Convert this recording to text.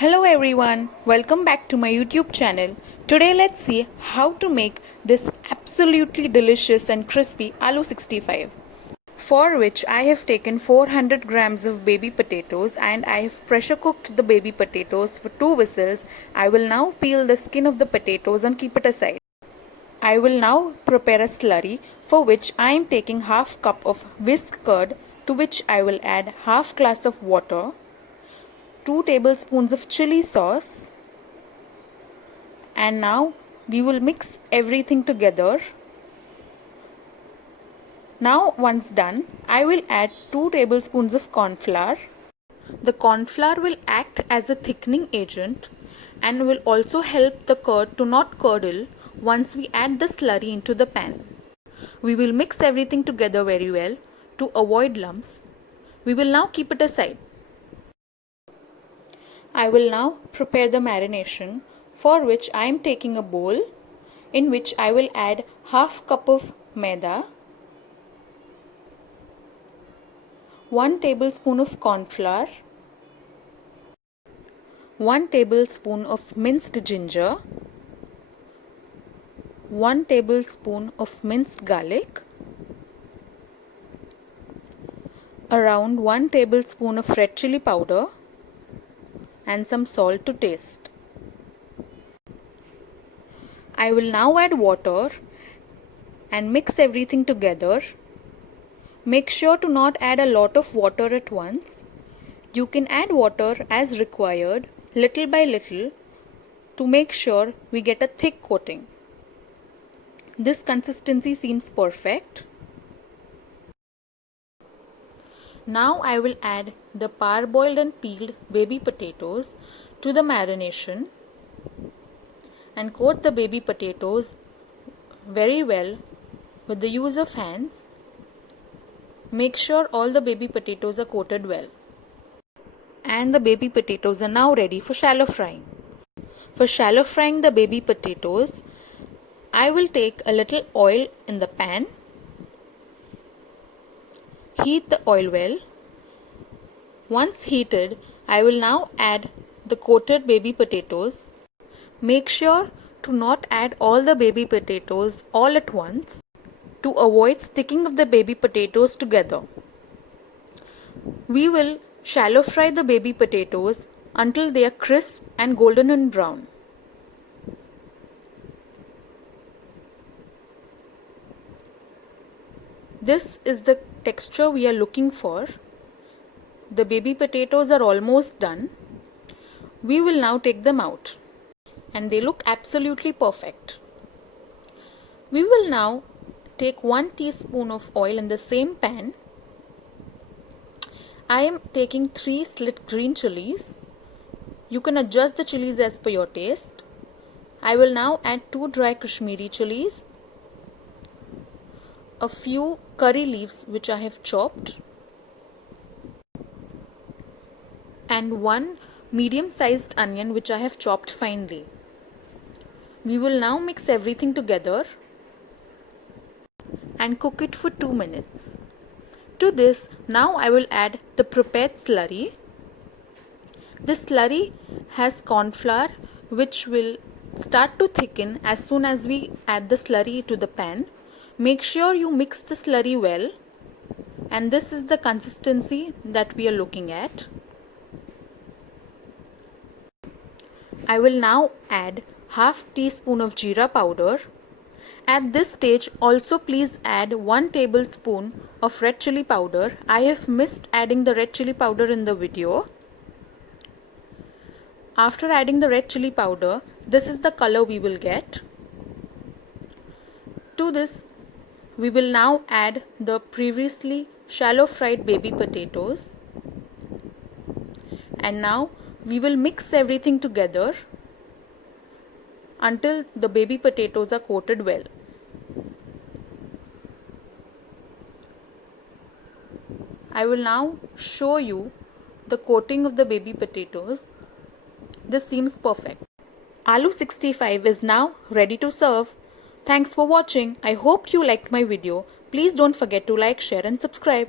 Hello everyone, welcome back to my YouTube channel. Today let's see how to make this absolutely delicious and crispy Aloo 65. For which I have taken 400 grams of baby potatoes and I have pressure cooked the baby potatoes for 2 whistles. I will now peel the skin of the potatoes and keep it aside. I will now prepare a slurry for which I am taking half cup of whisk curd, to which I will add half glass of water, 2 tablespoons of chili sauce, and now we will mix everything together. Now once done, I will add 2 tablespoons of corn flour. The corn flour will act as a thickening agent and will also help the curd to not curdle once we add the slurry into the pan. We will mix everything together very well to avoid lumps. We will now keep it aside. I will now prepare the marination, for which I am taking a bowl in which I will add half cup of maida, 1 tablespoon of corn flour, 1 tablespoon of minced ginger, 1 tablespoon of minced garlic, around 1 tablespoon of red chili powder, and some salt to taste. I will now add water and mix everything together. Make sure to not add a lot of water at once. You can add water as required, little by little, to make sure we get a thick coating. This consistency seems perfect. Now I will add the parboiled and peeled baby potatoes to the marination and coat the baby potatoes very well with the use of hands. Make sure all the baby potatoes are coated well. And the baby potatoes are now ready for shallow frying. For shallow frying the baby potatoes, I will take a little oil in the pan. Heat the oil well. Once heated, I will now add the coated baby potatoes. Make sure to not add all the baby potatoes all at once to avoid sticking of the baby potatoes together. We will shallow fry the baby potatoes until they are crisp and golden and brown. This is the texture we are looking for. The baby potatoes are almost done. We will now take them out and they look absolutely perfect. We will now take 1 teaspoon of oil in the same pan. I am taking 3 slit green chilies. You can adjust the chilies as per your taste. I will now add 2 dry Kashmiri chilies, a few curry leaves which I have chopped, and 1 medium-sized onion which I have chopped finely. We will now mix everything together and cook it for 2 minutes. To this, now I will add the prepared slurry. This slurry has corn flour which will start to thicken as soon as we add the slurry to the pan. Make sure you mix the slurry well, and this is the consistency that we are looking at. I will now add half teaspoon of jeera powder. At this stage also please add 1 tablespoon of red chili powder. I have missed adding the red chili powder in the video. After adding the red chili powder, this is the color we will get. To this, we will now add the previously shallow fried baby potatoes. And now we will mix everything together until the baby potatoes are coated well. I will now show you the coating of the baby potatoes. This seems perfect. Aloo 65 is now ready to serve. Thanks for watching. I hope you liked my video. Please don't forget to like, share and subscribe.